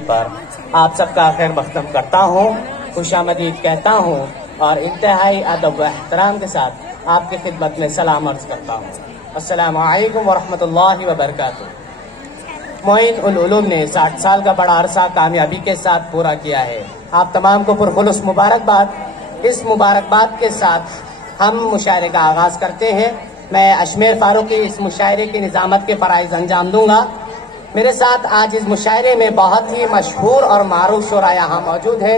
पर आप सबका खैर मकदम करता हूँ, खुशामदीद कहता हूँ और इंतहाई अदब व एहतराम के साथ आपकी खिदमत में सलाम अर्ज करता हूँ। अस्सलामु अलैकुम वरहमतुल्लाहि वबरकातुहू। मोइन उल उलूम ने 60 साल का बड़ा अरसा कामयाबी के साथ पूरा किया है। आप तमाम को पुरखुलूस मुबारकबाद। इस मुबारकबाद के साथ हम मुशायरे का आगाज करते हैं। मैं अशमेर फारूकी इस मुशायरे की निजामत के फराइज अंजाम दूंगा। मेरे साथ आज इस मुशायरे में बहुत ही मशहूर और मारूफ शोरा यहाँ मौजूद है।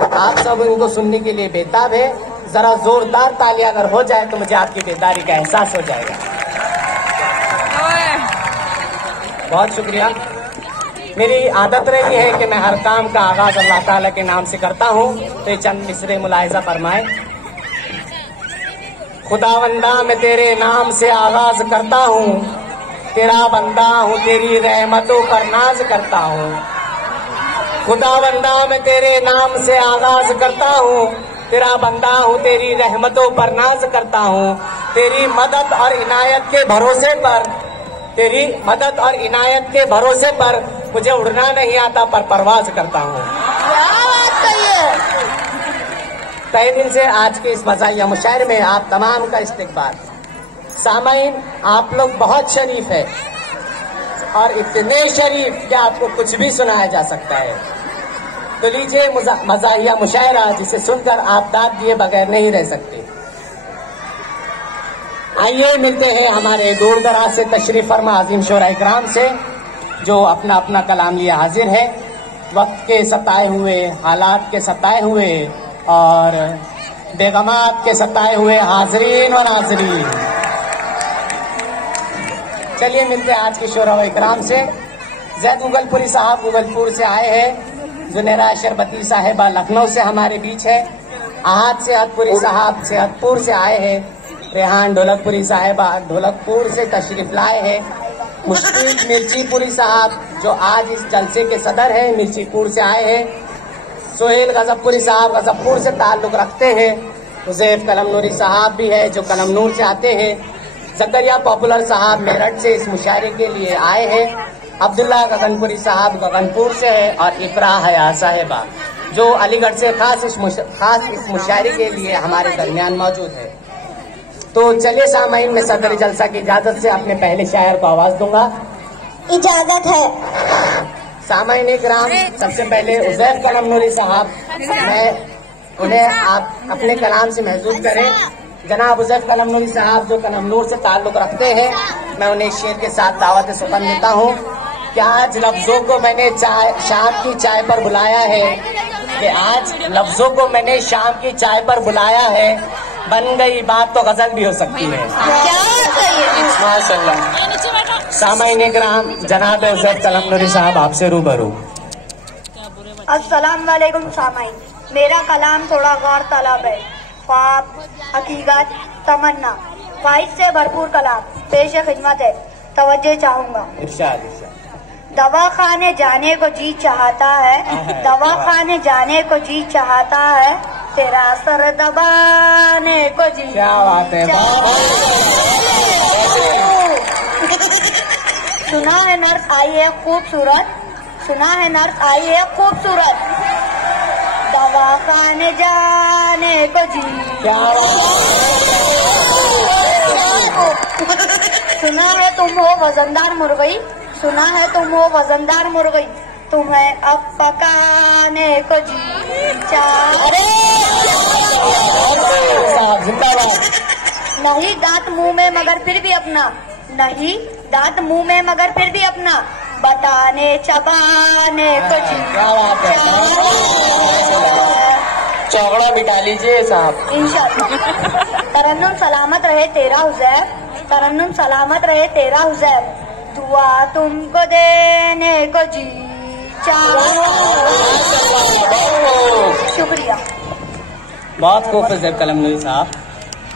आप सब इनको सुनने के लिए बेताब है। जरा जोरदार ताली अगर हो जाए तो मुझे आपकी बेदारी का एहसास हो जाएगा। बहुत शुक्रिया। मेरी आदत रही है कि मैं हर काम का आगाज अल्लाह ताला के नाम से करता हूँ, तो ये चंद मिसरे मुलाहिजा फरमाए। खुदावंदा मैं तेरे नाम से आगाज करता हूँ, तेरा बंदा हूँ, तेरी रहमतों पर नाज करता हूँ। खुदावंदा मैं तेरे नाम से आगाज करता हूँ, तेरा बंदा हूँ, तेरी रहमतों पर नाज करता हूँ। तेरी मदद और इनायत के भरोसे पर, तेरी मदद और इनायत के भरोसे पर मुझे उड़ना नहीं आता पर परवाज करता हूँ। तहे दिल से आज के इस मज़ाहिया मुशायरे में आप तमाम का इस्तकबाल। सामाईन, आप लोग बहुत शरीफ है और इतने शरीफ कि आपको कुछ भी सुनाया जा सकता है। तो लीजिए मज़ाहिया मुशायरा, जिसे सुनकर आप दाद दिए बगैर नहीं रह सकते। आइए मिलते हैं हमारे दूर दराज से तशरीफ फरमा अजीम शोरा इकराम से, जो अपना अपना कलाम लिए हाजिर है। वक्त के सताए हुए, हालात के सताए हुए और बेगमात के सताए हुए हाजरीन और नाजरीन। चलिए मिलते हैं आज के शोरा इकराम से। जैद उगलपुरी साहब उगलपुर से आए हैं। जुनेरा शरबती साहिबा लखनऊ से हमारे बीच है। आहद सेहतपुरी साहब सेहतपुर से आए हैं। रेहान ढोलकपुरी साहिबा ढोलकपुर से तशरीफ लाए हैं। मुश्किल मिर्चीपुरी साहब, जो आज इस जलसे के सदर हैं, मिर्चीपुर से आए हैं। सोहेल गजबपुरी साहब गजबपुर से ताल्लुक रखते हैं। हुज़ैफ कलमनूरी साहब भी है, जो कलमनूर से आते हैं। जकरिया पॉपुलर साहब मेरठ से इस मुशायरे के लिए आए हैं। अब्दुल्ला गगनपुरी साहब गगनपुर से है और इकरा हया साहिबा, जो अलीगढ़ से खास इस मुशायरे के लिए हमारे दरमियान मौजूद है। तो चलिए सामाईन, में सदर जलसा की इजाजत से अपने पहले शायर को आवाज दूंगा। इजाजत है। सामाईन इकराम, सबसे पहले हुज़ैफ कलमनूरी साहब, मैं उन्हें आप अपने कलाम से महसूस करें। जनाब हुज़ैफ कलमनूरी साहब, जो कलमनूर से ताल्लुक रखते हैं, मैं उन्हें शेर के साथ दावत सुखन देता हूँ कि आज लफ्जों को मैंने शाम की चाय पर बुलाया है, कि आज लफ्जों को मैंने शाम की चाय पर बुलाया है। बन गई बात तो गजल भी हो सकती है। माशाअल्लाह। सामाईन इकराम, जनाब हुज़ैफ कलमनूरी साहब आपसे रूबरू। अस्सलाम वालेकुम सामाईन, मेरा कलाम थोड़ा गौर तलब है। ख्वाब, हकीकत, तमन्ना, ख्वाहिश से भरपूर कलाम पेश खिदमत है। तवज्जो चाहूंगा। दवा खाने जाने को जी चाहता है, दवा खाने जाने को जी चाहता है, तेरा सर दबाने को जी। क्या बात है। सुना है नर्स आई है खूबसूरत, सुना है नर्स आई है खूबसूरत, दवा खाने जाने को जी। सुना है तुम हो वजनदार मुर्गई, सुना है तुम हो वजनदार मुर्गई, तुम्हें अब पकाने को जी। नहीं दांत मुंह में मगर फिर भी अपना, नहीं दांत मुंह में मगर फिर भी अपना, बताने चबाने को जी। चौगड़ा बिठा लीजिए साहब, इंशाअल्लाह। तरन्नुम सलामत रहे तेरा हुज़ैफ, तरन्नुम सलामत रहे तेरा हुज़ैफ, दुआ तुमको देने को जी। शुक्रिया। बहुत खूब हुज़ैफ कलमनूरी साहब।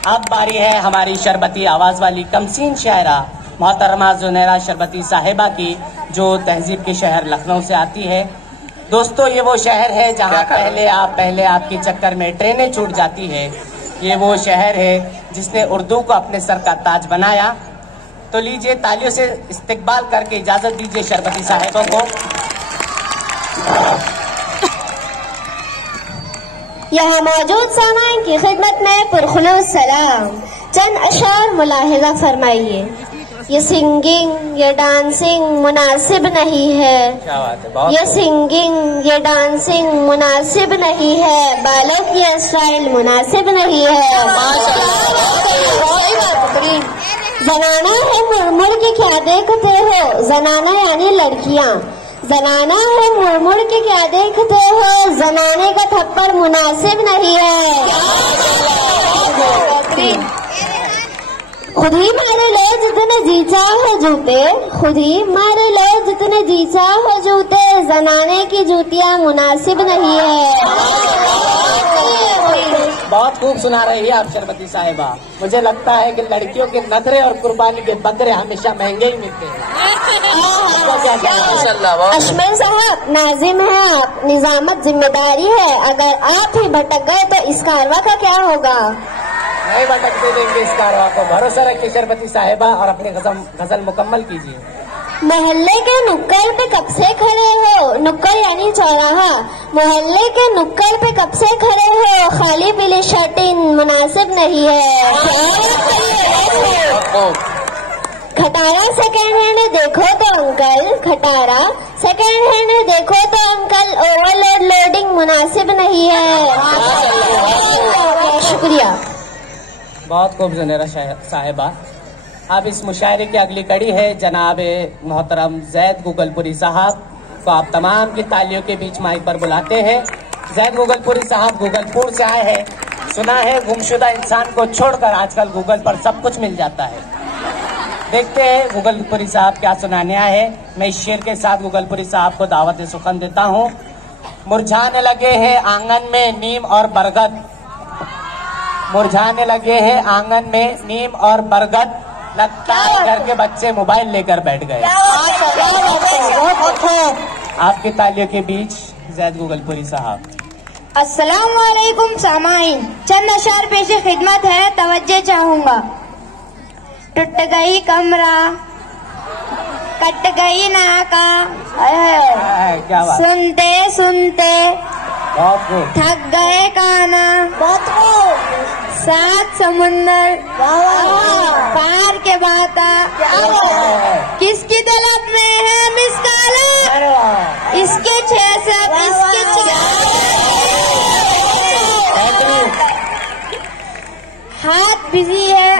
अब बारी है हमारी शरबती आवाज वाली कमसीन शायरा मोहतरमा जुनेरा शरबती साहिबा की, जो तहजीब के शहर लखनऊ से आती है। दोस्तों, ये वो शहर है जहाँ पहले आपके चक्कर में ट्रेनें छूट जाती है। ये वो शहर है जिसने उर्दू को अपने सर का ताज बनाया। तो लीजिए तालियों से इस्तकबाल करके इजाजत दीजिए शरबती साहिबों को। यहाँ मौजूद सामाइन की खिदमत में पुरखुलूस सलाम। चंद अशार मुलाहिजा फरमाइए। ये सिंगिंग, ये डांसिंग मुनासिब नहीं है। क्या बात है, बहुत ये सिंगिंग, ये डांसिंग मुनासिब नहीं है। बालों की स्टाइल मुनासिब नहीं है। जनाना है मुड़मुड़ के क्या देखते हो, जनाना यानी लड़कियाँ। जनाना है मुड़मुड़ के क्या देखते हो, जनाने का थप्पड़ मुनासिब नहीं है। खुद ही मारे ले जितने जी चाहे जूते, खुद ही मारे ले जितने जी चाहे जूते, जनाने की जूतियाँ मुनासिब नहीं है। बहुत खूब सुना रही है आप शरबती साहिबा। मुझे लगता है कि लड़कियों के नखरे और कुर्बानी के बकरे हमेशा महंगे ही मिलते हैं। अशमेर साहब, नाजिम है आप, निजामत जिम्मेदारी है। अगर आप ही भटक गए तो इस कारवा का क्या होगा? नहीं भटकते देंगे इस कारवा को। भरोसा रखिए शरबती साहिबा और अपनी गजल मुकम्मल कीजिए। मोहल्ले के नुक्कड़ पे कब से खड़े हो, नुक्कड़ यानी चौराहा। मोहल्ले के नुक्कड़ पे कब से खड़े हो, खाली पीली शर्टिंग मुनासिब नहीं है। खटारा सेकेंड हैंड देखो तो अंकल, खटारा सेकेंड हैंड देखो तो अंकल, ओवरलोड लोडिंग मुनासिब नहीं है। शुक्रिया। बहुत खूब जुनेरा साहिबा। अब इस मुशायरे की अगली कड़ी है जनाब मोहतरम जैद गूगलपुरी साहब को आप तमाम की तालियों के बीच माइक पर बुलाते हैं। जैद गूगलपुरी साहब गूगलपुर से आए हैं। सुना है गुमशुदा इंसान को छोड़कर आजकल गूगल पर सब कुछ मिल जाता है। देखते हैं गूगलपुरी साहब क्या सुनाने आए हैं। मैं इस शेर के साथ गूगलपुरी साहब को दावत सुखन देता हूँ। मुरझाने लगे हैं आंगन में नीम और बरगद, मुरझाने लगे हैं आंगन में नीम और बरगद, लगता है घर के बच्चे मोबाइल लेकर बैठ गए। आपकी तालियों के बीच जैद गूगलपुरी साहब। अस्सलाम वालेकुम सामाइन, चंद अशार पेशे खिदमत है, तवज्जो चाहूंगा। टूट गई कमरा, कट गई नाका, क्या बात, सुनते सुनते थक गए काना, सात समुंदर पार के बाता, किसकी तलब में है मिसकाला, इसके छह सब इसके हाथ बिजी है,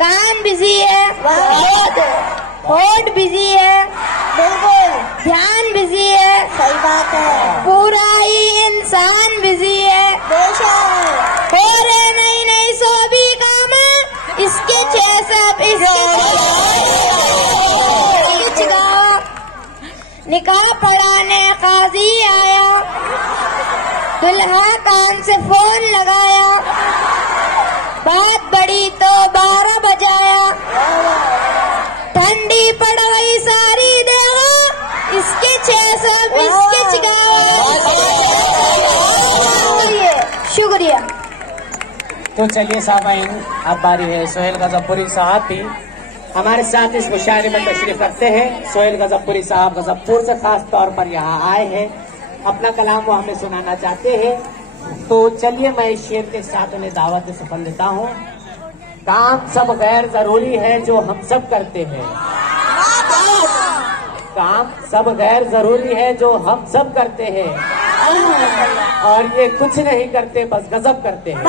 कान बिजी है, होठ बिजी है, बिल्कुल ध्यान बिजी है, सही बात है, पूरा ही इंसान बिजी है, हो रहे नहीं नहीं सो भी काम, इसके छह सब इसके निकाह पढ़ाने काजी आया, दुल्हा कान से फोन लगाया, बात बड़ी तो 12 बजाया, ठंडी पड़ गई सारी देवा, इसके छह सब इसके शुक्रिया। तो चलिए सामाइन, अब बारी है सोहेल गजबपुरी साहब की। हमारे साथ इस मुशायरे में तशरीफ रखते हैं। सोहेल गजबपुरी साहब गजबपुर से खास तौर पर यहाँ आए हैं, अपना कलाम वो हमें सुनाना चाहते हैं। तो चलिए मैं इस शेर के साथ उन्हें दावत सफल देता हूँ। काम सब गैर जरूरी है जो हम सब करते हैं, काम सब गैर जरूरी है जो हम सब करते हैं, और ये कुछ नहीं करते बस गजब करते हैं।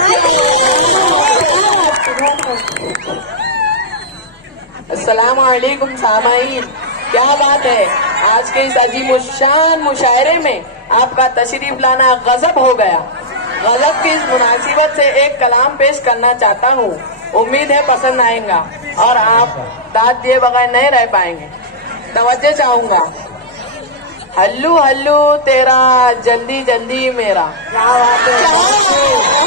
अस्सलाम वालेकुम सामाइन, क्या बात है, आज के इस अजीमुशान मुशायरे में आपका तशरीफ लाना गजब हो गया। गजब की इस मुनासिबत से एक कलाम पेश करना चाहता हूँ, उम्मीद है पसंद आएगा और आप दाद दिए बगैर नहीं रह पाएंगे। तवज्जो चाहूंगा। हल्लू हल्लू तेरा जल्दी जल्दी मेरा,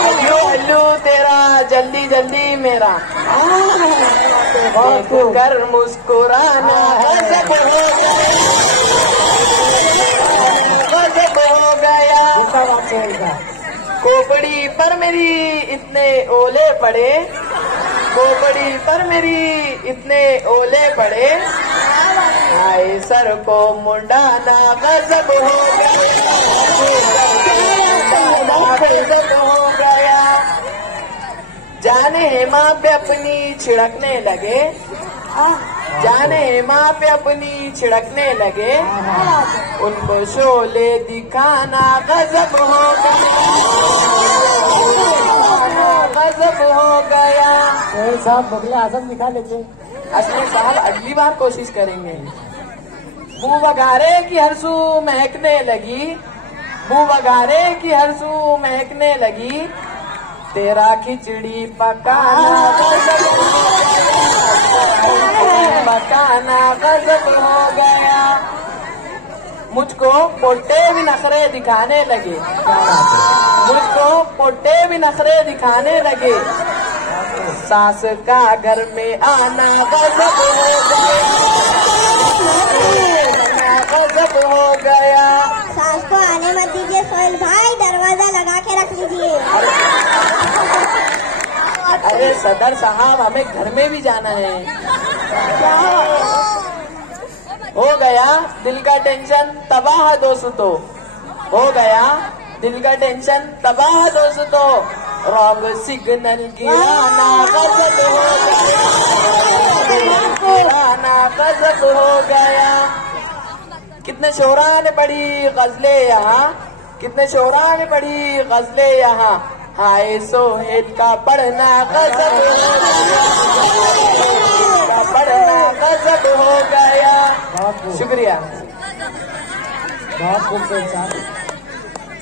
हल्लू हल्लू तेरा जल्दी जल्दी मेरा, कर मुस्कुराना हो गया, खोपड़ी पर मेरी इतने ओले पड़े, खोपड़ी पर मेरी इतने ओले पड़े, आए सर को मुंडाना गजब हो गया। जाने माँ पे अपनी छिड़कने लगे, जाने माँ पे अपनी छिड़कने लगे, उनको शोले दिखाना गजब हो गया, गजब हो गया। साहब बगले आजम दिखा लेते। असली साहब अगली बार कोशिश करेंगे। मुँह बघारे की हरसू महकने लगी, मुँह बघारे की हरसू महकने लगी, तेरा खिचड़ी पकाना गजब हो गया। मुझको पोटे भी नखरे दिखाने लगे, मुझको पोटे भी नखरे दिखाने लगे, सास का घर में आना गजब हो गया, गजब हो गया। सास को आने मत दीजिए सोहेल भाई, दरवाजा लगा के रख लीजिए। अरे सदर साहब हमें घर में भी जाना है। हो गया दिल का टेंशन तबाह दोस्तों, हो गया दिल का टेंशन तबाह दोस्तों, रॉन्ग सिग्नल गिराना गजब हो गया, गिराना गजब हो गया। कितने शोरा ने पढ़ी गजले यहाँ, कितने शोरा ने पढ़ी गजले यहाँ, हाय सोहेल का पढ़ना गजब हो गया, पढ़ना गजब हो गया। शुक्रिया। बहुत खूबसूरत साहब।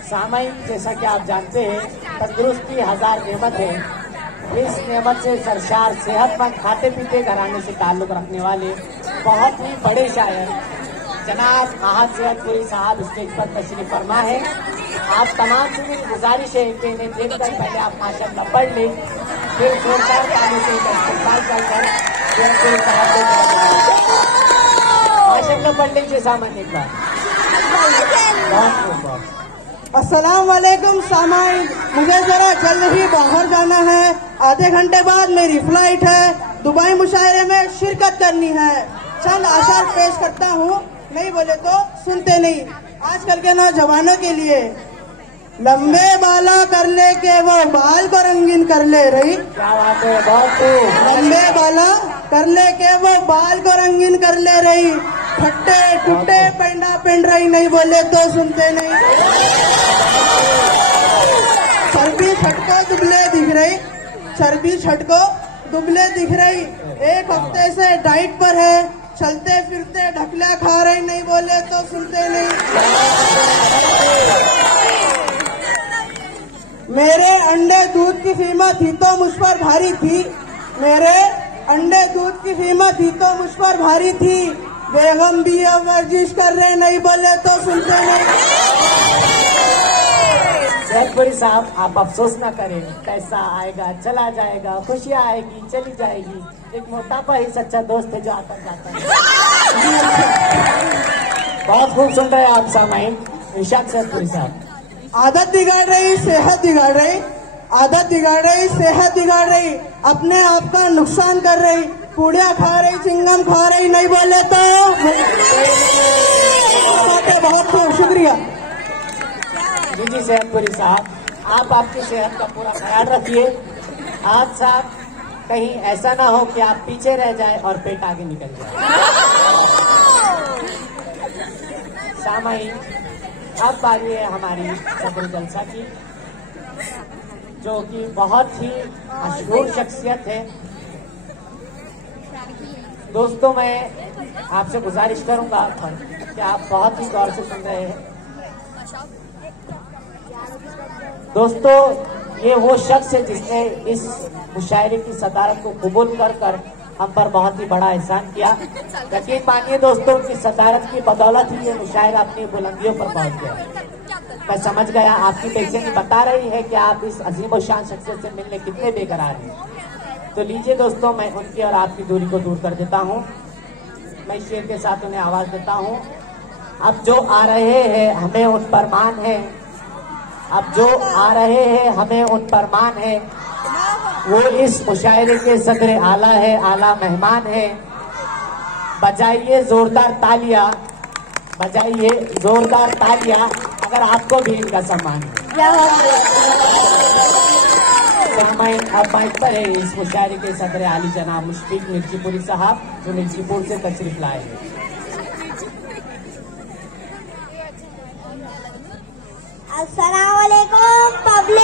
सामाईन, जैसा कि आप जानते हैं तंदुरुस्ती 1000 नेमत है। इस नेमत से सरशार सेहतमंद खाते पीते घराने से ताल्लुक रखने वाले बहुत ही बड़े शायर जनाब आहत सेहतपुरी साहब स्टेज पर तशरीफ फरमा है। आप तमाम से मेरी गुजारिश है कि इन्हें देखकर पहले आप माशाअल्लाह पढ़ लें, फिर जोरदार ताली से इस्तेमाल कर माशाअल्लाह पढ़ लीजिए सामान एक बार। अस्सलाम वालेकुम सामाईन, मुझे जरा जल्द ही बाहर जाना है। आधे घंटे बाद मेरी फ्लाइट है। दुबई मुशायरे में शिरकत करनी है। चंद आशार पेश करता हूँ, नहीं बोले तो सुनते नहीं। आजकल के नौजवानों के लिए लंबे बाला कर ले के वो बाल को रंगीन कर ले रही, क्या बात है, बहुत लंबे बाला कर ले के वो बाल को रंगीन कर ले रही, फट्टे टुट्टे पेंडा पेंड रही, नहीं बोले तो सुनते नहीं। चर्बी छटको दुबले दिख रही, चर्बी छटको दुबले दिख रही, एक हफ्ते से डाइट पर है, चलते फिरते ढकला खा रही, नहीं बोले तो सुनते नहीं। मेरे अंडे दूध की कीमत ही तो मुझ पर भारी थी, मेरे अंडे दूध की कीमत ही तो मुझ पर भारी थी, बेगम भी अब वर्जिश कर रहे, नहीं बोले तो सुनते नहीं। सेहतपुरी साहब, आप अफसोस न करें, पैसा आएगा चला जाएगा, खुशियाँ आएगी चली जाएगी, एक मोटापा ही सच्चा दोस्त है जो आता जाता है। बहुत खूब सुन रहे हैं आप सामाईन। इरशाद सेहतपुरी साहब। आदत बिगाड़ रही सेहत बिगाड़ रही, आदत बिगाड़ रही सेहत बिगाड़ रही, अपने आप का नुकसान कर रही, पूड़िया खा रही चिंगम खा रही, नहीं बोले तो बातें। बहुत खूब शुक्रिया। जी सेहतपुरी साहब, आप आपकी सेहत का पूरा ख्याल रखिए। आप साहब कहीं ऐसा ना हो कि आप पीछे रह जाए और पेट आगे निकल जाए। सामाईन, अब बारी है हमारी सदर जलसा की, जो कि बहुत ही मशहूर शख्सियत है। दोस्तों, मैं आपसे गुजारिश करूंगा कि आप बहुत ही गौर से सुन रहे हैं। दोस्तों, ये वो शख्स है जिसने इस मुशायरे की सदारत को कबूल कर कर हम पर बहुत ही बड़ा एहसान किया। यकीन मानिए दोस्तों की सदारत की बदौलत ही ये मुशायरा अपनी बुलंदियों पर पहुंच गया। मैं समझ गया आपकी बेचैनी बता रही है कि आप इस अजीम शान शख्सियत से मिलने कितने बेकरार हैं। तो लीजिए दोस्तों, मैं उनकी और आपकी दूरी को दूर कर देता हूँ। मैं शेर के साथ उन्हें आवाज देता हूँ। अब जो आ रहे हैं हमें उन पर मान है, अब जो आ रहे हैं हमें उन पर मान है, वो इस मुशायरे के सदर आला है, आला मेहमान है। बजाइए जोरदार तालियां, बजाइए जोरदार तालियां अगर आपको भी इनका सम्मान है। अब माइक पर है इस मुशायरे के सदर आली जनाब मुश्फिक मिर्चीपुरी साहब, जो मिर्चीपुर से तशरीफ लाए हैं। अस्सलाम वालेकुम पब्लिक।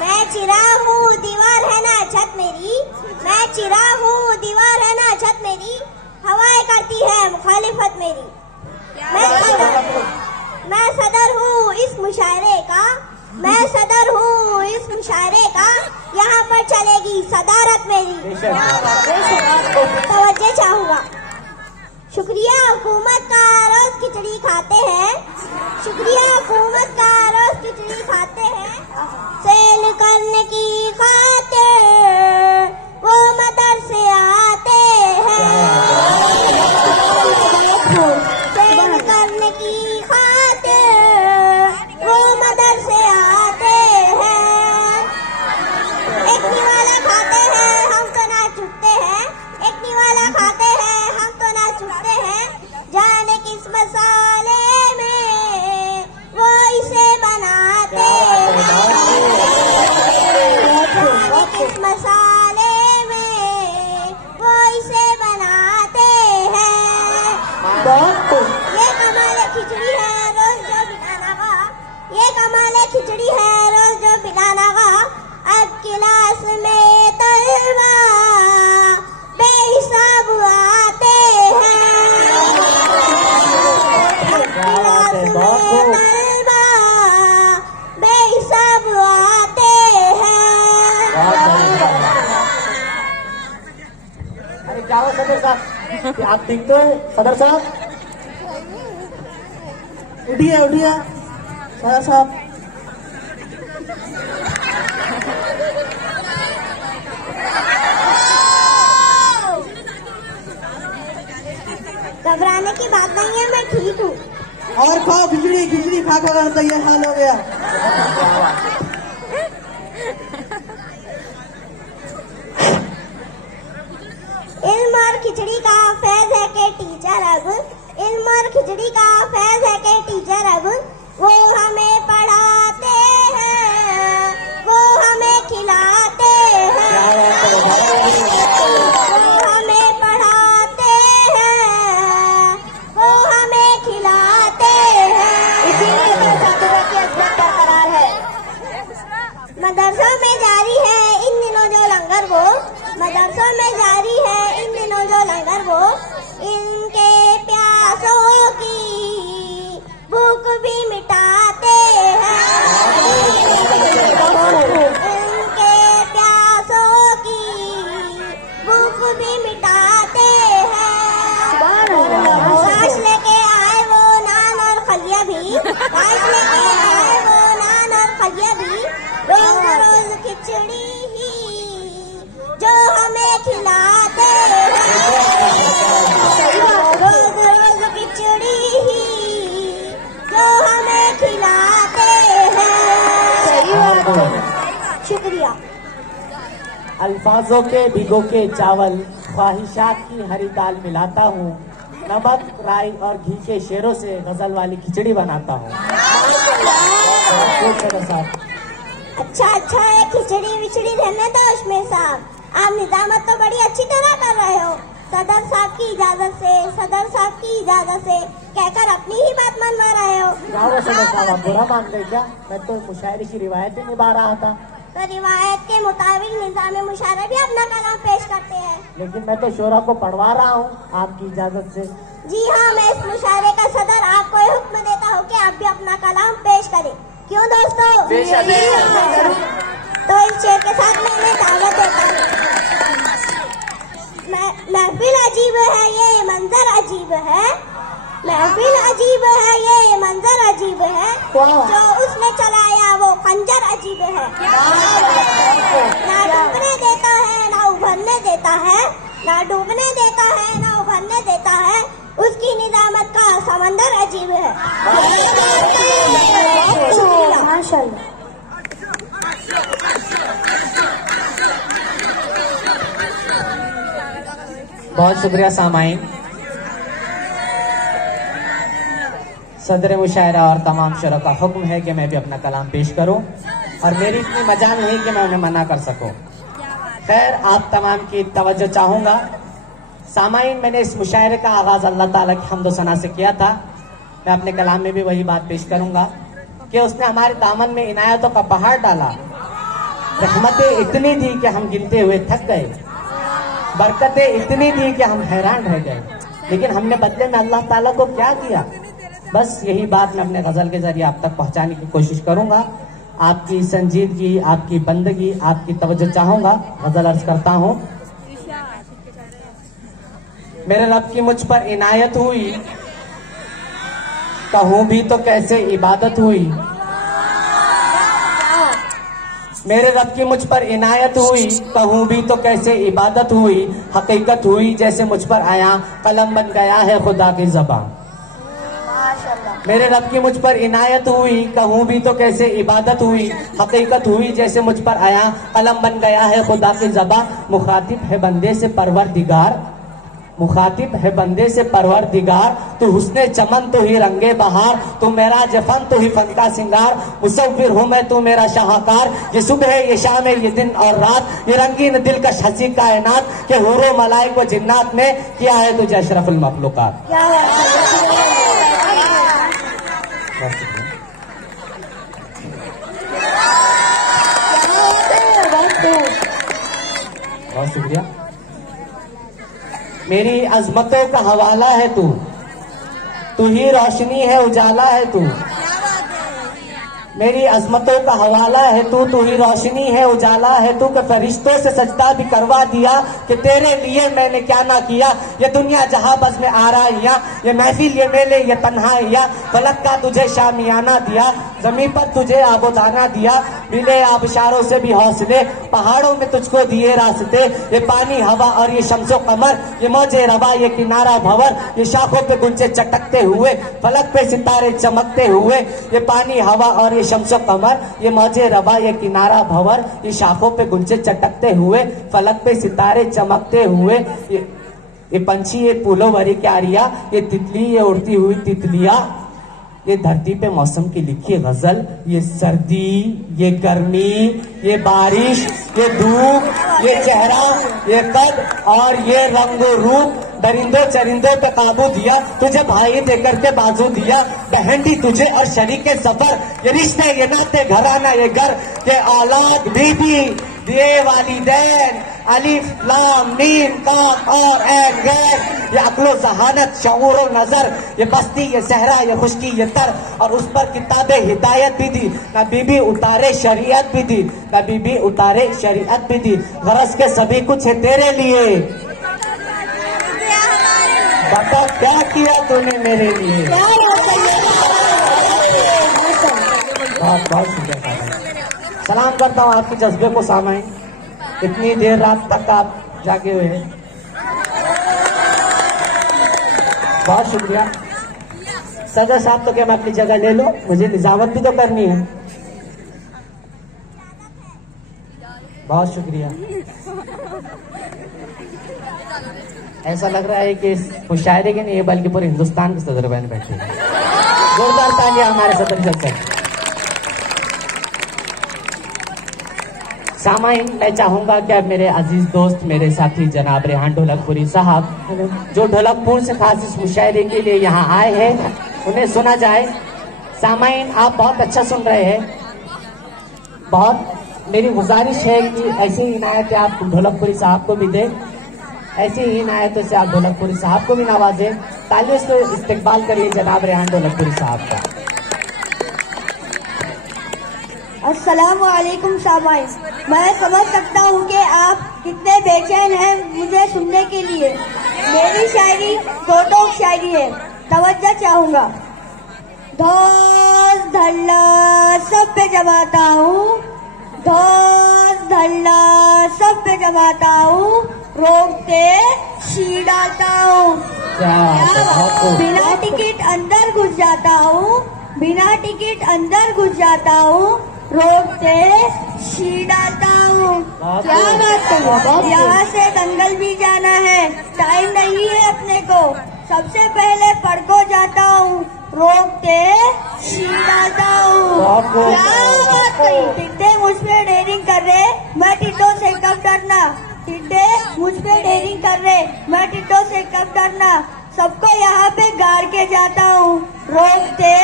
मैं चिराग हूँ, दीवार है ना छत मेरी। मैं चिराग हूँ, दीवार है ना छत मेरी। हवाएं करती है मुखालिफत मेरी। मैं सदर हूँ इस मुशायरे का। मैं सदर हूँ इस मुशायरे का। यहाँ पर चलेगी सदारत मेरी। तवज्जो चाहूँगा। शुक्रिया हुकूमत का, रोज खिचड़ी खाते हैं। शुक्रिया हुकूमत का, रोज खिचड़ी खाते हैं। सेल करने की खातिर वो मदरसे आते हैं। सेल करने की खातिर वो मदरसे आते हैं। एक निवाला खाते हैं हम तो ना चुकते हैं। एक निवाला खाते हैं हम तो ना चुकते हैं। जाने किस मसाले में वो इसे बनाते हैं। जाने किस मसाले में वो इसे बनाते हैं। ये कमाल खिचड़ी है रोज जो बिलाना का। ये कमाल खिचड़ी है रोज जो बिलाना का। अब गिलास में तलवा बेहिसाब आते हैं। गिलास में तलवा बेहिसाब आते हैं। अरे क्या हुआ सदर साहब, आप दिखते हो सदर साहब? उठिए उठिए सदर साहब। घबराने की बात नहीं है, मैं ठीक हूँ। और खाओ खिचड़ी, खिचड़ी खा कर तो ये हाल हो गया। इल्म और खिचड़ी का फैज है के टीचर अब। इल्म और खिचड़ी का फैज है के टीचर अब। वो हमें पढ़ाते हैं, वो हमें खिलाते हैं। वो हमें पढ़ाते हैं, वो हमें खिलाते हैं। इसीलिए तो साधुरा की अजमत बरकरार है। मदरसों में जारी है इन दिनों जो लंगर वो। मदरसों में जारी है इन दिनों जो लंगर वो। इनके प्यासों की भूख भी मिटाते हैं। इनके प्यासों की भूख भी मिटाते हैं। काश लेके आए वो नान और खलिया भी। काश लेके आए वो नान और खलिया भी। रोज रोज खिचड़ी ही जो हमें खिलाते हैं। रोज रोज खिचड़ी ही जो हमें खिलाते हैं। शुक्रिया। अल्फाजों के भिगो के चावल, ख्वाहिशात की हरी दाल मिलाता हूँ। नमक, राई और घी के शेरों से गजल वाली खिचड़ी बनाता हूँ। अच्छा अच्छा, ये खिचड़ी विचड़ी रहने दो उसमें साहब। आप निजामत तो बड़ी अच्छी तरह कर रहे हो। सदर साहब की इजाजत से, सदर साहब की इजाजत से कहकर अपनी ही बात मनवा रहे हो। क्या हुआ सदर साहब, आप बुरा मान गए क्या? मैं तो मुशायरे की रिवायत ही निभा रहा था। तो रिवायत के मुताबिक निजाम मुशायरा भी अपना कलाम पेश करते हैं। लेकिन मैं तो शोरा को पढ़वा रहा हूँ आपकी इजाजत से। जी हाँ, मैं इस मुशायरे का सदर आपको हुक्म देता हूँ कि आप भी अपना कलाम पेश करें। क्यों दोस्तों? तो इस शेर के साथ मैं दावत देता हूँ। महफिल अजीब है, ये मंजर अजीब है। महफिल अजीब है, ये मंजर अजीब है। जो उसने चलाया वो खंजर अजीब है। ना डूबने देता है ना उभरने देता है। ना डूबने देता है ना उभरने देता है। उसकी निजामत का समंदर अजीब है। माशाल्लाह। बहुत शुक्रिया सामाईन। सदर मुशायरा और तमाम शुरा का हुक्म है कि मैं भी अपना कलाम पेश करूं और मेरी इतनी मजाल नहीं कि मैं उन्हें मना कर सकूं। खैर, आप तमाम की तवज्जो चाहूंगा। सामाईन, मैंने इस मुशायरे का आगाज अल्लाह ताला की हम्द व सना से किया था। मैं अपने कलाम में भी वही बात पेश करूंगा कि उसने हमारे दामन में इनायतों का पहाड़ डाला, रहमतें इतनी दी कि हम गिनते हुए थक गए, बरकतें इतनी दी कि हम हैरान रह गए, लेकिन हमने बदले में अल्लाह ताला को क्या किया। बस यही बात मैं अपने गजल के जरिए आप तक पहुंचाने की कोशिश करूंगा। आपकी संजीदगी, आपकी बंदगी, आपकी तवज्जो चाहूंगा। गजल अर्ज करता हूं। मेरे रब की मुझ पर इनायत हुई, कहूं भी तो कैसे इबादत हुई। मेरे रब की मुझ पर इनायत हुई, कहूं भी तो कैसे इबादत हुई। हकीकत हुई जैसे मुझ पर आया, कलम बन गया है खुदा की ज़बान। मेरे रब की मुझ पर इनायत हुई, कहूं भी तो कैसे इबादत हुई। हकीकत हुई जैसे मुझ पर आया, कलम बन गया है खुदा की ज़बान। मुखातिब है बंदे से परवरदिगार, मुखातिब है बंदे से परवरदिगार। तू हुस्ने चमन तो ही रंगे बहार, तू मेरा जफन तो ही फन का सिंगार। मुसव्विर हूँ मैं तू मेरा शाहकार, ये सुबह है ये शाम है ये दिन और रात। ये रंगीन दिलकश हंसी कायनात के हुरो मलाइक व जिन्नात ने किया है तुझे अशरफुल मखलूकात। बहुत शुक्रिया। मेरी अजमतों का हवाला है तू ही रोशनी है उजाला है तू। मेरी अजमतों का हवाला है तू ही रोशनी है उजाला है तू। के फरिश्तों से सजदा भी करवा दिया कि तेरे लिए मैंने क्या ना किया। ये दुनिया जहां बस में आ रहा है, ये महफिल ये मेले ये तन्हाइयां। फलक का तुझे शामियाना दिया, जमीन पर तुझे आबोदाना दिया। मिले आबशारों से भी हौसले, पहाड़ों में तुझको दिए रास्ते। ये पानी हवा और ये शम्सो कमर, ये मौजे रवा ये किनारा भंवर। ये शाखों पे गुंजे चटकते हुए, फलक पे सितारे चमकते हुए। ये पानी हवा और शम्सो कमर, ये मौजे रवा ये किनारा भंवर। ये शाखों पे गुंजे चटकते हुए, फलक पे सितारे चमकते हुए। ये पंछी ये फूलों भरी क्यारियां, ये तितली ये उड़ती हुई तितलियां। ये धरती पे मौसम की लिखी गजल, ये सर्दी ये गर्मी ये बारिश ये धूप ये चेहरा ये कद और ये रंग रूप। दरिंदों चरिंदों पे काबू दिया, तुझे भाई देकर के बाजू दिया। बहन भी तुझे और शरीके सफर, ये रिश्ते ये नाते घराना ये घर। के औलाद बीबी दिए वालिदैन, अलिफ लाम मीम काफ और ऐन गैर। ये अक्लो जहानत शऊर और नजर, ये बस्ती ये सहरा ये खुशकी ये तर। और उस पर किताबे हिदायत भी दी, न बीबी उतारे शरीयत भी दी, न बीबी उतारे शरीयत भी दी। गरज के सभी कुछ है तेरे लिए, बता क्या किया तूने मेरे लिए। बहुत बहुत शुक्रिया। सलाम करता हूँ आपके जज्बे को सामाईन, इतनी देर रात तक आप जागे हुए हैं। बहुत शुक्रिया। सदर साहब तो क्या मैं अपनी जगह ले लो, मुझे निजामत भी तो करनी है। बहुत शुक्रिया। ऐसा लग रहा है कि इस मुशायरे के नहीं बल्कि पूरे हिंदुस्तान के सदर बहन बैठे हैं। जोरदार तालियां हमारे सदर जज। सामाईन, मैं चाहूंगा कि अब मेरे अजीज दोस्त मेरे साथी जनाब रेहान ढोलकपुरी साहब, जो ढोलकपुर से खास इस मुशायरे के लिए यहाँ आए हैं, उन्हें सुना जाए। सामाईन, आप बहुत अच्छा सुन रहे हैं। बहुत मेरी गुजारिश है कि ऐसी ही इनायतें आप ढोलकपुरी साहब को भी दें, ऐसी ही इनायतों से आप ढोलकपुरी साहब को भी नवाजें। तालियों से इस्तेकबाल करिए जनाब रेहान ढोलकपुरी साहब का। अस्सलामु अलैकुम सामाईन, मैं समझ सकता हूँ कि आप कितने बेचैन हैं मुझे सुनने के लिए। मेरी शायरी दो टोक शायरी है, तवज्जो चाहूंगा। धोस धल्ला सब पे जमाता हूँ, धोस धल्ला सब पे जमाता हूँ, रोकते शी डालता हूँ। बिना टिकट अंदर घुस जाता हूँ, बिना टिकट अंदर घुस जाता हूँ, रोकते शी डालता हूँ। क्या बात कही। यहाँ से दंगल भी जाना है, टाइम नहीं है अपने को। सबसे पहले पड़को जाता हूँ, रोकते सीधाता हूँ। क्या बात कही। टिड्डे मुझ पे डेयरिंग कर रहे, मैं टिड्डों से कब डरना। टिड्डे मुझ पे डेयरिंग कर रहे, मैं टिड्डों से कब डरना। सबको यहाँ पे गाड़ के जाता हूँ, रोकते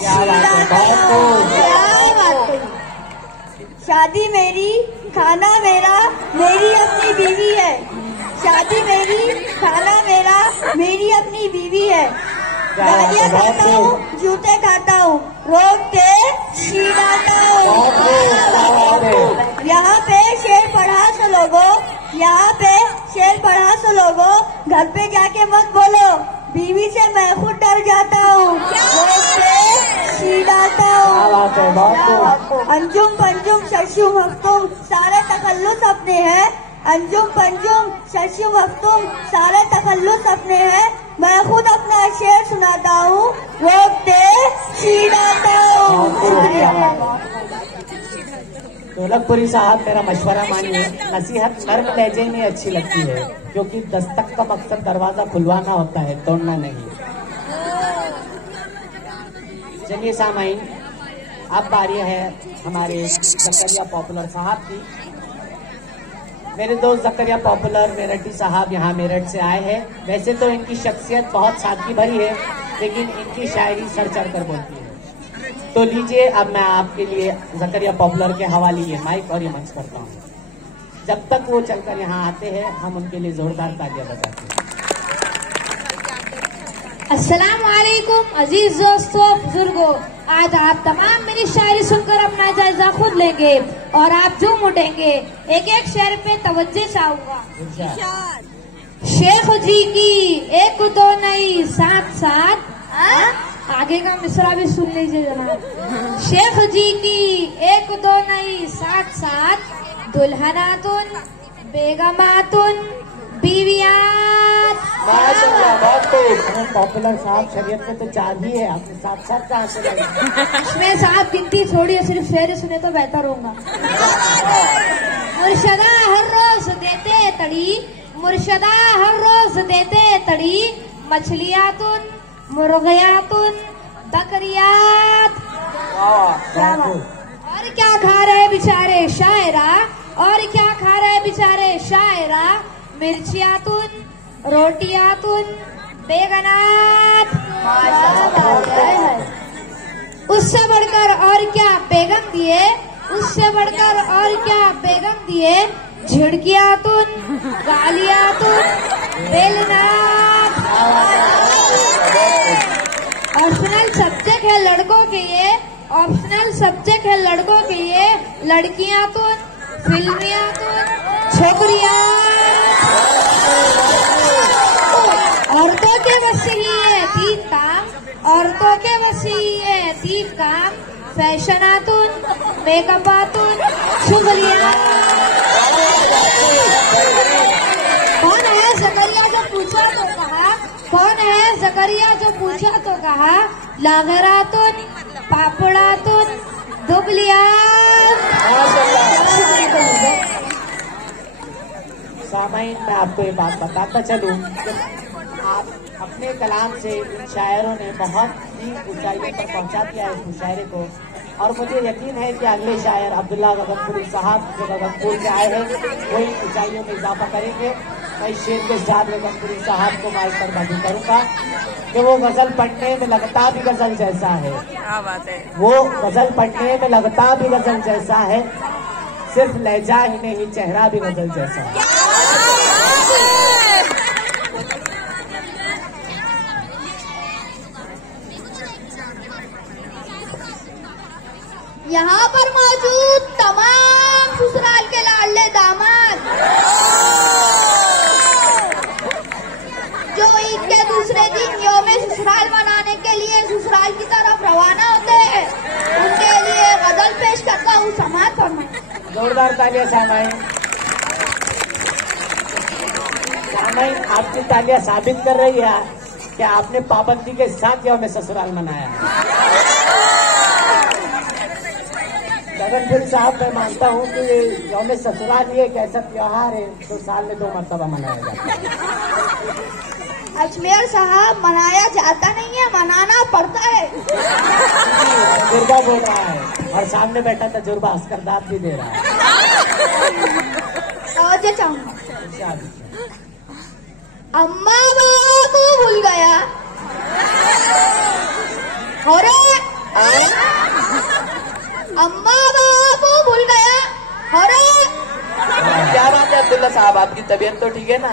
सीधाता हूँ। क्या बात कही। शादी मेरी, खाना मेरा, मेरी अपनी बीवी है। शादी मेरी, खाना मेरा, मेरी अपनी बीवी है। गालियाँ खाता हूँ, जूते खाता हूँ, रोकते सीधाता हूँ। यहाँ पे शेर पढ़ा सो लोगों, यहाँ पे शेर पढ़ा सो लोगों, घर पे जाके मत बोलो, बीवी से मैं खुद डर जाता हूँ, रोकते सीधाता हूँ। अंजुम पंजुम शशुम हफ्तुम सारे तखल्लुस अपने हैं। अंजुम पंजुम शशुम हफ्तुम सारे तखल्लुस अपने हैं। मैं खुद अपना शेर सुनाता हूँ, रोकते सीधाता हूँ। शुक्रिया। ढोलकपुरी साहब, मेरा मशवरा मानिए, नसीहत नर्म लहजे में अच्छी लगती है, क्योंकि दस्तक का मकसद दरवाजा खुलवाना होता है, तोड़ना नहीं। चलिए सामाइन, अब बारी है हमारे जकरिया पॉपुलर साहब की। मेरे दोस्त जकरिया पॉपुलर मेरठी साहब यहाँ मेरठ से आए हैं। वैसे तो इनकी शख्सियत बहुत सादगी भरी है, लेकिन इनकी शायरी सर चढ़ कर बोलती है। तो लीजिए, अब मैं आपके लिए जकरिया पॉपुलर के हवाले ये माइक और ये मंच करता हूँ। जब तक वो चलकर यहाँ आते हैं, हम उनके लिए जोरदार तालियां बजाते हैं। अस्सलाम वालेकुम अजीज दोस्तों, बुजुर्गों। आज आप तमाम मेरी शायरी सुनकर अपना जायजा खुद लेंगे और आप झूम उठेंगे। एक एक शेर पे तवज्जो चाहूंगा। शेख जी की एक दो नई साथ साथ, आगे का मिसरा भी सुन लीजिए जनाब। शेख जी की एक दो नई साथ साथ, दुल्हनातुन बेगमातुन बीवियात। पॉपुलर साहब, शरीयत में तो 4 ही है, आपने साथ साथ कहाँ से लगा? इसमें साहब गिनती छोड़िए, सिर्फ शेर सुने तो बेहतर होगा। मुर्शदा हर रोज देते तड़ी, मुर्शदा हर रोज देते तड़ी, मछलियातुन मुर्गियातुन बकरियात। और क्या खा रहे बेचारे शायरा, और क्या खा रहे बेचारे शायरा, मिर्चियातुन रोटियातुन बेगनात। उससे बढ़कर और क्या बेगम दिए, उससे बढ़कर और क्या बेगम दिए, झिड़कियातुन गालियातुन बेलनात। ऑप्शनल सब्जेक्ट है लड़कों के ये, ऑप्शनल सब्जेक्ट है लड़कों के ये, लड़कियातुन फिल्मियातुन छोकरियां। औरतों के बस ही है 3 काम, औरतों के बस ही है 3 काम, फैशनातुन मेकअपातुन शुक्रिया। कौन है जकरिया जो पूछा तो कहा, कौन है जकरिया जो पूछा तो कहा, लागरातुन पापड़ातुन दुबलियात। सामाइन, मैं आपको ये बात बताता चलूं कि आप अपने कलाम से इन शायरों ने बहुत ही ऊंचाइयों पर पहुंचा दिया है इस मुशायरे को, और मुझे यकीन है कि अगले शायर अब्दुल्ला गगनपुरी साहब जो गगनपुर से आए हैं, वही ऊंचाइयों में इजाफा करेंगे। मैं इस शेर के साथ गगनपुरी साहब को माइक पर बाजू करूंगा कि वो गजल पढ़ने में लगता भी गजल जैसा है, वो गजल पढ़ने में लगता भी गजल जैसा है, सिर्फ लहजा ही नहीं चेहरा भी गजल जैसा है। यहाँ पर मौजूद तमाम ससुराल के लाडले दामाद जो ईद के दूसरे दिन यौम ससुराल मनाने के लिए ससुराल की तरफ रवाना होते हैं, उनके लिए गजल पेश करता हूँ, समाअत फरमाएं। जोरदार तालियां सामाइन। सामाइन, आपकी तालियां साबित कर रही है कि आपने पाबंदी के साथ यौम ससुराल मनाया है। गगनपुरी साहब, मैं मानता हूँ कि यौम ससुराल ये एक ऐसा त्योहार है जो साल में 2 मरतबा मनाया जाता है। अजमेर साहब, मनाया जाता नहीं है, मनाना पड़ता है। तजुर्बा बोल रहा है और सामने बैठा तजुर्बा हंसकर दांत भी दे रहा है। तवज्जो चाहूंगा। अम्मा बाबू भूल गया, अरे अम्मा बाबू भूल गया, अरे क्या बात है अब्दुल्ला साहब, आपकी तबीयत तो ठीक है ना?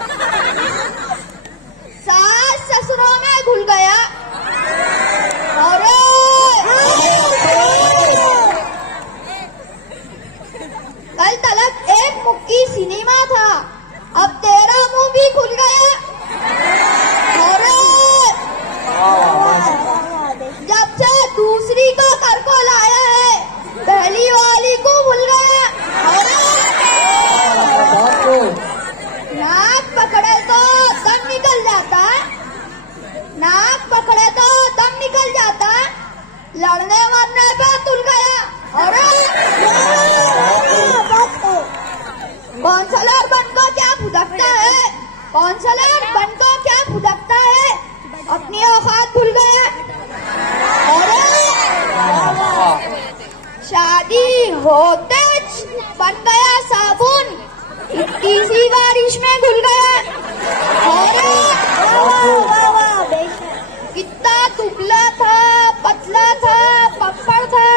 सास ससुरों में घुल गया, अरे कल तलक एक मुक्की सिनेमा था, अब तेरा मुंह भी खुल गया, अरे जब से दूसरी को घर को लाया है पहली वाली को भूल गया, नाक पकड़े तो दम निकल जाता, नाक पकड़े तो दम निकल जाता, लड़ने मरने पे तुल गया, अरे काउंसलर बनकर क्या फुदकता है, काउंसलर बनकर क्या फुदकता है, अपनी औकात भूल गया, अरे शादी होते बन गया साबुन, इतनी सी बारिश में घुल गया, अरे कितना दुबला था, पतला था, पप्पड़ था,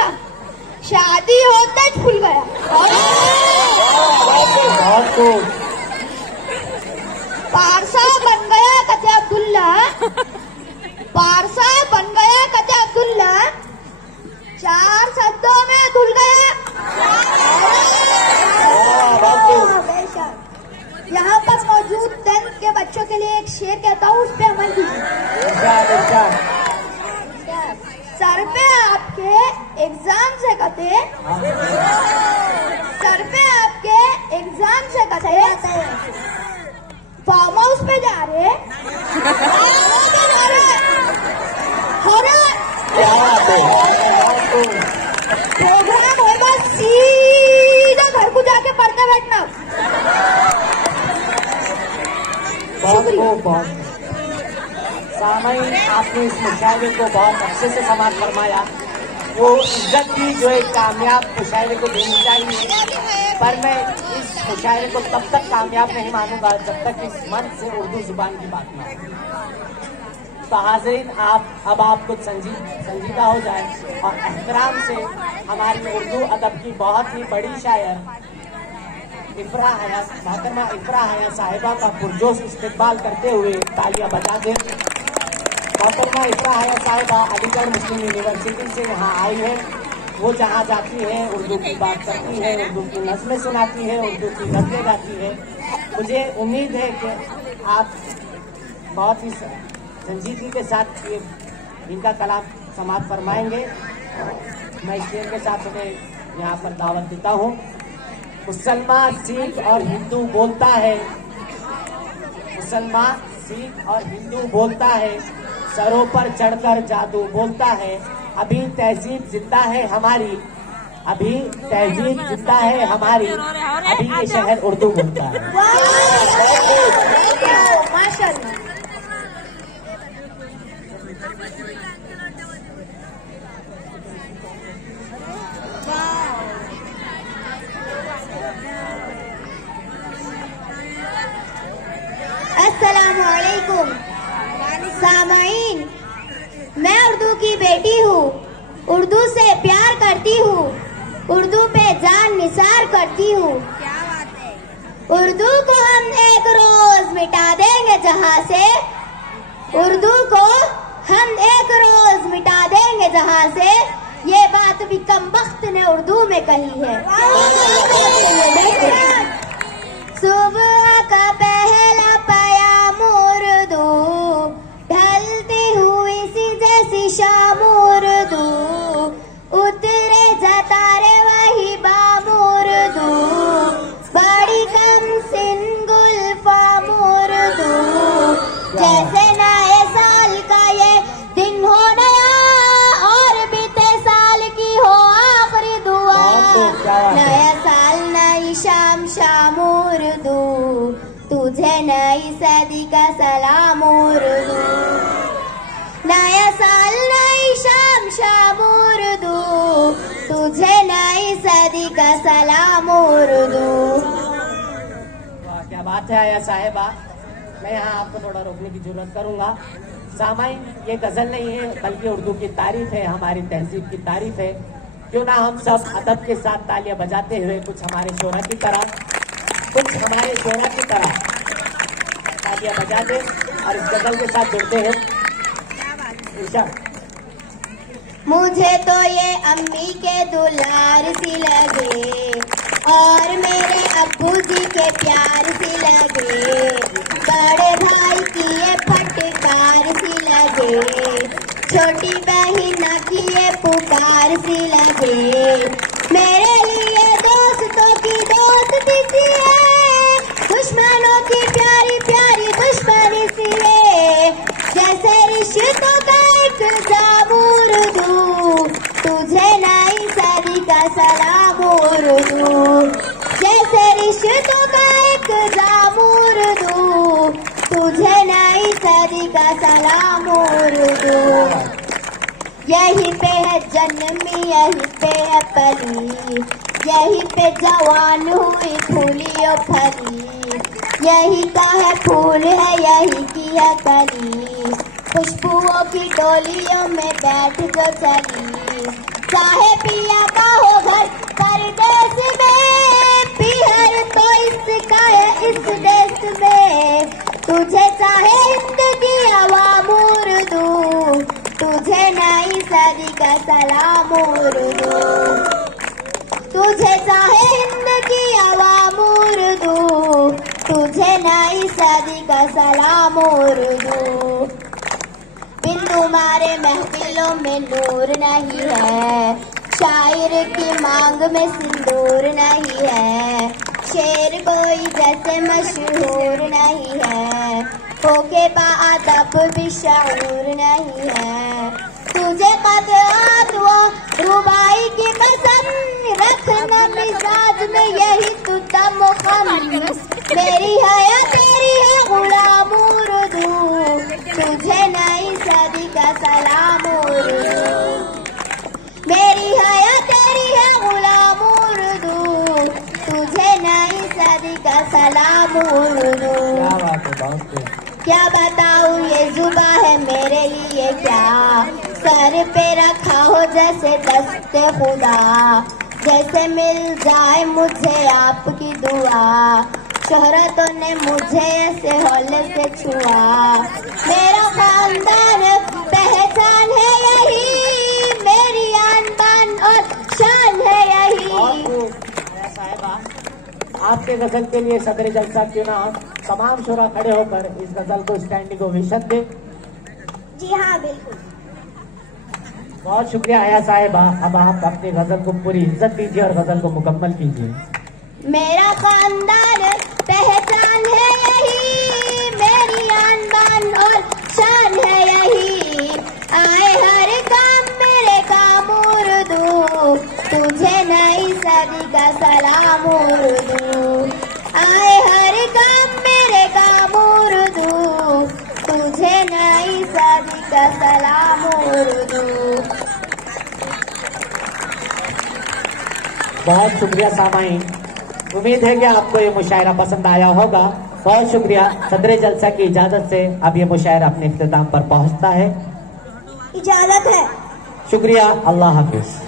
शादी होते खुल गया, पारसा बन गया कते अब्दुल्ला, पारसा बन गया कते अब्दुल्ला, 4 शब्दों में धुल गया, यहाँ पर मौजूद 10th के बच्चों के लिए एक शेर कहता हूँ, उस पे अमल कीजिए। सर पे आपके एग्जाम से कते, सर पे आपके एग्जाम से कते फार्म हाउस पे जा रहे, प्रोग्राम होगा, सीधा घर को जाके पढ़ते बैठना। बहुत सामईन, आपने इस मुशायरे को बहुत अच्छे से समाप्त फरमाया। वो इज्जत की जो एक कामयाब मुशायरे को देनी चाहिए, पर मैं इस मुशायरे को तब तक कामयाब नहीं मानूंगा जब तक इस मर्द से उर्दू जुबान की बात ना हो। तो हाज़रीन, अब आप कुछ संजीदा हो जाए और एहतराम से हमारी उर्दू अदब की बहुत ही बड़ी शायर इफ्रा हया, मोहतरमा इफ्रा हया साहिबा का पुरजोश इस्तकबाल करते हुए तालियां बजा दें। मोहतरमा इफ्रा हया साहिबा अलीगढ़ मुस्लिम यूनिवर्सिटी से यहाँ आई है। वो जहाँ जाती है उर्दू की बात करती है, उर्दू की नज़्में सुनाती है, उर्दू की गज़लें गाती है। मुझे उम्मीद है कि आप बहुत ही संजीदगी के साथ इनका कलाम समाप्त फरमाएंगे। मैं इस शेर के साथ उन्हें यहाँ पर दावत देता हूँ। मुसलमान, सिख और हिंदू बोलता है, मुसलमान, सिख और हिंदू बोलता है, सरों पर चढ़कर जादू बोलता है। अभी तहजीब जिंदा है हमारी, अभी तहजीब जिंदा है हमारी, अभी ये शहर उर्दू बोलता है। माशाअल्लाह। अस्सलामुअलैकुम सामाईन, मैं उर्दू की बेटी हूँ, उर्दू से प्यार करती हूँ, उर्दू पे जान निसार करती हूँ। उर्दू को हम एक रोज मिटा देंगे जहाँ से, उर्दू को हम एक रोज मिटा देंगे जहाँ से, ये बात भी कमबख्त ने उर्दू में कही है। सुबह का पहला पयाम उर्दू, ढलती हुई सी जैसी शाम उर्दू, उतरे जतारे वही बाम उर्दू, बड़ी कम सिंगुल फाम उर्दू, जैसे नए साल का ये दिन हो नया और बीते साल की हो आखिरी दुआ। का सलाम उर्दू। वाह क्या बात है आया साहिबा। मैं यहाँ आपको थोड़ा रोकने की जरूरत करूंगा। सामाइन, ये गजल नहीं है बल्कि उर्दू की तारीफ है, हमारी तहजीब की तारीफ है। क्यों ना हम सब अदब के साथ तालियां बजाते हुए कुछ हमारे शोरा की तरह तालियां बजा दे और इस गजल के साथ जुड़ते हैं। मुझे तो ये अम्मी के दुलार सी लगे और मेरे अब्बू जी के प्यार सी लगे, बड़े भाई की ये फटकार सी लगे, छोटी बहन की ये पुकार सी लगे। मेरे लिए दोस्तों की दोस्ती सी है, दुश्मनों की प्यारी प्यारी दुश्मनी सी है, जैसे रिश्तों का एक जाम उर्दू, तुझे नई सदी का सलाम उर्दू, जैसे रिश्तों का एक जाम उर्दू, तुझे नई सदी का सलाम उर्दू। यही पे है जन्मी, यही पे है पली, यही पे जवान हुई फूली और फली, यही का है फूल है यही की है कली, खुशबुओं की डोलियों में बैठ जो चली, चाहे पिया का हो घर परदेश में, पीहर तो इसका है इस देश में, तुझे चाहे हिंद की आवाम उर्दू, तुझे नई सदी का सलाम उर्दू, तुझे चाहे हिंद की आवाम उर्दू, तुझे नई सदी का सलाम उर्दू। बिन तुम्हारे महफिलों में नूर नहीं है, शायर की मांग में सिंदूर नहीं है, शेर कोई जैसे मशहूर नहीं है, होके बाअदब भी शऊर नहीं है, तुझे कदआत वो रुबाई की पसंद, रखना मिजाज में यही तू दम खम, मेरी हया तेरी है गुलाम उर्दू, तुझे नई सदी का सलाम उर्दू, मेरी हया तेरी है गुलाम उर्दू, तुझे नई सदी का सलाम उर्दू। क्या बताऊँ ये जुबा है मेरे लिए क्या, सर पे रखा हो जैसे दस्ते खुदा, जैसे मिल जाए मुझे आपकी दुआ, शोहरतों ने मुझे ऐसे हौले से छुआ, मेरा खानदान पहचान है यही, मेरी आन बान और शान है यही। आपके गजल के लिए सदर जलसा क्यों ना तमाम शोरा खड़े होकर इस गजल को स्टैंडिंग ओवेशन दे। जी हाँ बिल्कुल। बहुत शुक्रिया आया साहिबा। अब आप अपनी गजल को पूरी इज्जत दीजिए और गजल को मुकम्मल कीजिए। मेरा खानदान पहचान है यही, मेरी आन बान और शान है यही, आए हर काम मेरे काम उर्दू, तुझे नई सदी का सलाम उर्दू, आए हर काम मेरे काम उर्दू, तुझे नई सदी का सलाम उर्दू। बहुत शुक्रिया सामाइन। उम्मीद है कि आपको ये मुशायरा पसंद आया होगा। बहुत शुक्रिया। सदर जलसा की इजाजत से अब ये मुशायरा अपने इख्तिताम पर पहुंचता है। इजाजत है। शुक्रिया। अल्लाह हाफिज।